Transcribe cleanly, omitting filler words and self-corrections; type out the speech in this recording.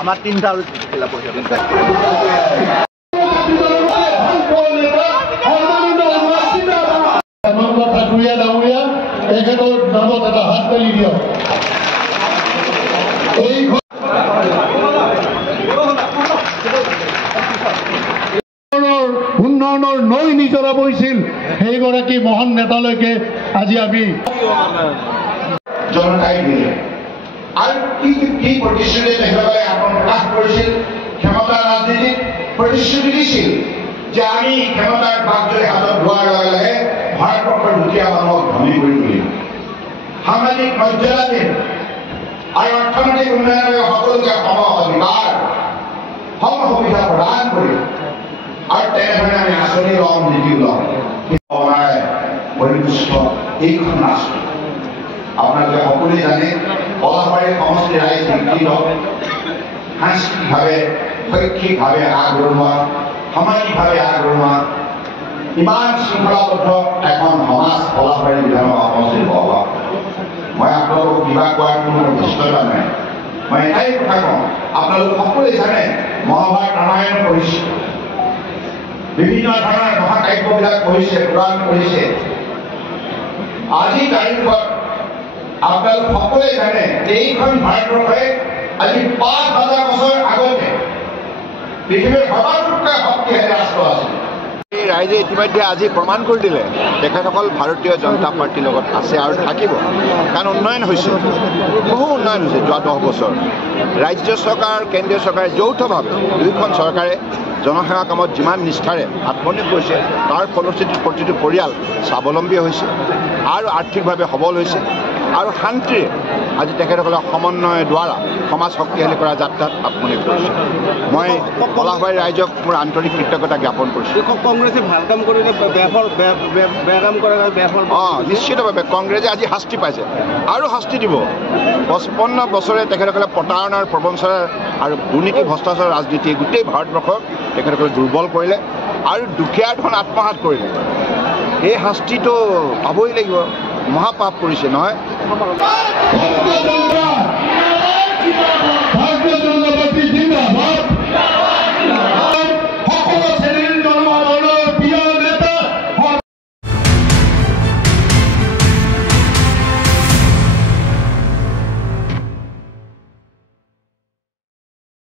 আমাৰ তিনটা খেলা পড়ছে উন্নয়নৰ নৈ নিজৰা বৈছিল সেইগৰাকী মহান নেতালৈকে আজি আমি জনতাই দিলে আৰু কি প্ৰতিশ্ৰুতি তেখেতসকলে আত্মপ্ৰকাশ কৰিছিল ক্ষমতা ৰাজনীতিত প্ৰতিশ্ৰুতি দিছিল যে আমি ক্ষমতাৰ বাগজৰি হাতত লোৱাৰ লগে লগে ভাৰতবৰ্ষৰ দুখীয়া মানুহক ধনী কৰি তুলিম সামাজিক মৰ্যাদা দিম আৰু অৰ্থনৈতিক উন্নয়নৰ সকলোকে সম অধিকাৰ সম সুবিধা প্ৰদান কৰিম আৰু তেনেধৰণে আমি আঁচনি ল'ম নীতি ল'ম পৰিপুষ্ট এইখন ৰাষ্ট্ৰ আপোনালোকে সকলোৱে জানে কলাবাৰী সমষ্টি ৰাইজ বিকৃত সাংস্কৃতিকভাৱে শৈক্ষিকভাৱে আগৰণুৱা সামাজিকভাৱে আগৰণুৱা ইমান শৃংখলাবদ্ধ এখন সমাজ কলাবাৰী বিধানসভা সমষ্টিৰ অভাৱ মই আপোনালোকক কিবা কোৱাৰ কোনো উদ্দেশ্যতা নাই মই এটাই কথা কওঁ আপোনালোক সকলোৱে জানে মহাভাৰত ৰামায়ণ পঢ়িছে বিভিন্ন ধৰণৰ মহাকাব্যবিলাক পঢ়িছে পুৰাণ পঢ়িছে আজি তাৰিখত আপোনালোক সকলোৱে জানে এইখন ভাৰতবৰ্ষই আজি ৫,০০০ বছৰ আগতে পৃথিৱীৰ সৰ্বাধিক শক্তিশালী ৰাষ্ট্ৰ আছিল এই ৰাইজে ইতিমধ্যে আজি প্ৰমাণ কৰি দিলে তেখেতসকল ভাৰতীয় জনতা পাৰ্টিৰ লগত আছে আৰু থাকিব কাৰণ উন্নয়ন হৈছে বহু উন্নয়ন হৈছে যোৱা ১০ বছৰ ৰাজ্য চৰকাৰ কেন্দ্ৰীয় চৰকাৰে যৌথভাৱে দুয়োখন চৰকাৰে জনসেৱা কামত যিমান নিষ্ঠাৰে আত্মনিয়োগ কৰিছে তাৰ ফলশ্ৰুতিত প্ৰতিটো পৰিয়াল স্বাৱলম্বী হৈছে আৰু আৰ্থিকভাৱে সবল হৈছে আৰু শান্তিৰে আজি তেখেতসকলে সমন্বয়ৰ দ্বাৰা সমাজ শক্তিশালী কৰা যাত্ৰাত আত্মনিয়োগ কৰিছে মই কলাবাৰী ৰাইজক মোৰ আন্তৰিক কৃতজ্ঞতা জ্ঞাপন কৰিছোঁ কংগ্ৰেছে ভাল কাম কৰিলে বেয়া কাম কৰে নিশ্চিতভাৱে কংগ্ৰেছে আজি শাস্তি পাইছে আৰু শাস্তি দিব ৫৫ বছৰে তেখেতসকলে প্ৰতাৰণাৰ প্ৰবঞ্চনা আৰু দুৰ্নীতি ভ্ৰষ্টাচাৰ ৰাজনীতি গোটেই ভাৰতবৰ্ষক তেখেতসকলে দুৰ্বল কৰিলে আৰু দুখীয়াৰ ধন আত্মসাৎ কৰিলে এই শাস্তিটো পাবই লাগিব মহাপাপ কৰিছে নহয়